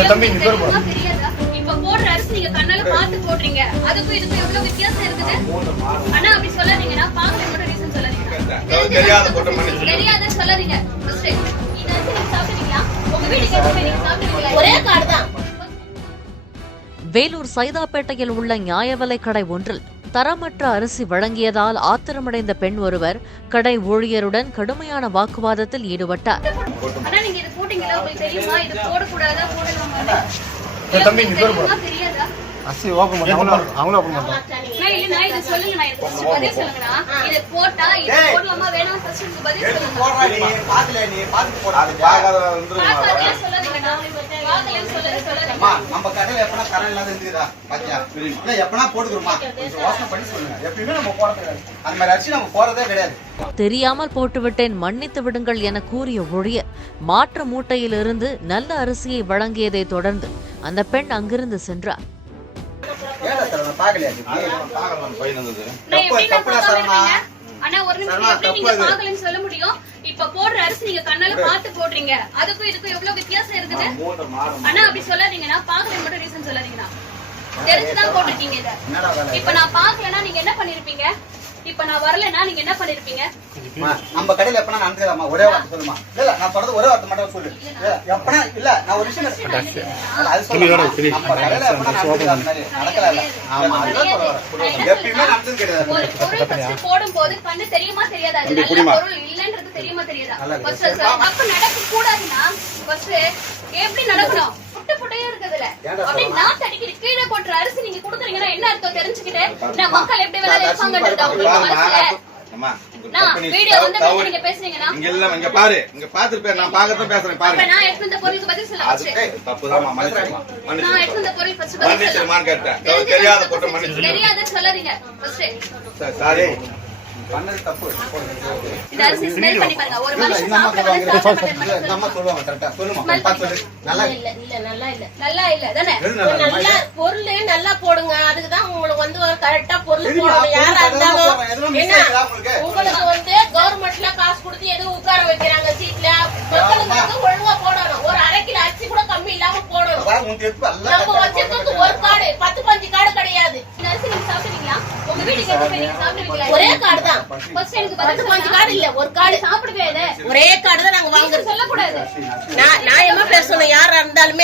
இப்ப போடுற அரிசி நீங்க கண்ணால பார்த்து போடுறீங்க. அதுக்கும் இதுக்கும் எவ்வளவு வித்தியாசம் இருக்குது? ஆனா அப்படி சொல்லாதீங்கன்னா பாக்கல மட்டும் ரீசன் சொல்லாதீங்க. தெரியாத சொல்லாதீங்க. ஃபர்ஸ்ட் இந்த அரிசி நீங்க சாப்பிடுறீங்களா? உங்க வீட்டுக்கு எப்படி நீங்க சாப்பிடுறீங்களா? ஒரே கார்டு தான். வேலூர் சைதாப்பேட்டையில் உள்ள நியாய விலைக் கடை ஒன்றில் தரமற்ற அரிசி வழங்கியதால் ஆத்திரமடைந்த பெண் ஒருவர் கடை ஊழியருடன் கடுமையான வாக்குவாதத்தில் ஈடுபட்டார். ஆனா நீங்க இது போட்டீங்களா? உங்களுக்கு தெரியுமா இது போடக்கூடாதா போடலாமா? தெரியாதா? அரிசி ஓபன் பண்ண அவங்களே ஓபன் பண்றாங்க. நான் இது சொல்லுங்க, நான் இது ஃபர்ஸ்ட் பதில் சொல்லுங்கடா. இது போட்டா இது போடலாமா வேணாம் ஃபர்ஸ்ட் உங்களுக்கு பதில் சொல்லுங்க. போடுறா நீ பாத்து போடு. அது பாகாத வந்துருமா? பாக்கல சொல்லாதீங்கடா. பாக்கல சொல்லாதீங்க. அம்மா நம்ம கடையில எப்பனா கரண்ட் இல்லாத இருந்துடா. பாத்தியா? இல்ல எப்பனா போடுறோமா? கொஞ்சம் யோசனை பண்ணி சொல்லுங்க. எப்பவுமே நம்ம போறதே கிடையாது. அந்த மாதிரி அரிசி நம்ம போறதே கிடையாது. தெரியாமல் போட்டுவிட்டேன் மன்னித்து விடுங்கள் என கூறிய ஊழியர் மாற்று மூட்டையிலிருந்து நல்ல அரிசியை வழங்கியதை தொடர்ந்து அந்த பெண் அங்கிருந்து சென்றார். ஆனா ஒரு நிமிஷம் எப்படி நீங்க பாக்கலன்னு சொல்ல முடியும்? இப்ப போடுற அரிசி நீங்க கண்ணால பார்த்து போடுறீங்க. அதுக்கும் இதுக்கும் எவ்வளவு வித்தியாசம் இருக்குது? ஆனா அப்படி சொல்லாதீங்கன்னா பாக்கலன்னு மட்டும் ரீசன் சொல்லாதீங்கன்னா. தெரிஞ்சுதான் போட்டுட்டீங்க இத. இப்ப நான் பாக்கலன்னா நீங்க என்ன பண்ணிருப்பீங்க? இப்ப நான் வரலன்னா நீங்க என்ன பண்ணிருப்பீங்க? நம்ம கடையில எப்பனா நடந்துதாமா ஒரே வார்த்தை சொல்லுமா? இல்ல நான் சொல்றது ஒரே வார்த்தை மட்டும் சொல்லு. எப்பனா இல்ல நான் ஒரு விஷயம் அது சொல்லுங்க. நம்ம கடையில எப்பனா நடக்கல. ஆமா எப்பவுமே நடந்தது கிடையாது. ஒரு பொருள் ஃபர்ஸ்ட் போடும்போது கண்ணு தெரியுமா தெரியாதா? அது நல்ல பொருள் இல்லன்றது தெரியுமா தெரியாதா? ஃபர்ஸ்ட் அப்ப நடக்க கூடாதுன்னா ஃபர்ஸ்ட் எப்படி நடக்கணும்? புட்டையா இருக்குதுல அப்படி நான் தடிக்கிற கீழே போடுற அரிசி நீங்க குடுக்குறீங்கன்னா என்ன அர்த்தம் தெரிஞ்சுக்கிட்டு நான் மக்கள் எப்படி வேணாலும் இருப்பாங்கன்றது உங்களுக்கு மனசுல. நான் வீடியோ வந்து நீங்க பேசுறீங்கன்னா இங்க இல்ல இங்க பாரு இங்க பாத்து பேர் நான் பாக்கறத பேசுறேன் பாருங்க. நான் எடுத்து வந்த பொருளுக்கு பதில் சொல்ல அது தப்புதாமா மன்னிச்சுமா. நான் எடுத்து வந்த பொருள் ஃபர்ஸ்ட் பதில் சொல்ல. மன்னிச்சுமா கேட்டேன். தெரியாத போட்டு மன்னிச்சு. தெரியாத சொல்லாதீங்க ஃபர்ஸ்ட். சாரி. பண்ணது தப்பு. இந்த அரிசி ஸ்மெல் பண்ணி பாருங்க. ஒரு மனுஷன் சாப்பிடுறது நம்ம சொல்லுவாங்க கரெக்ட்டா. சொல்லுமா பாத்து சொல்லு. நல்லா இல்ல நல்லா இல்ல தானே? நல்லா பொருள் நல்லா போடுங்க. அதுக்கு தான் உங்களுக்கு வந்து ஒரு கரெக்ட்டா பொருள் போடணும். யாரா இருந்தாலும் என்ன உங்களுக்கு வந்து கவர்மெண்ட்ல காசு கொடுத்து எதுவும் உட்கார வைக்கிறாங்க சீட்ல. மக்களுக்கு வந்து ஒழுங்கா போடணும். ஒரு அரை கிலோ அரிசி கூட கம்மி இல்லாம போடணும். நம்ம வச்சிருக்கிறது ஒரு கார்டு 10-15 கார்டு கிடையாது. இந்த அரிசி நீங்க சாப்பிடுவீங்களா? உங்க வீட்டுக்கு எப்படி நீங்க சாப்பிடுவீங்களா? ஒரே கார்டு தான். ஃபர்ஸ்ட் எனக்கு பதில் 10-15 கார்டு இல்ல ஒரு கார்டு சாப்பிடுவே. ஒரே கார்டு தான் நாங்க வாங்குறோம். சொல்லக்கூடாது. நான் நியாயமா பேசணும் யாரா இருந்தாலுமே.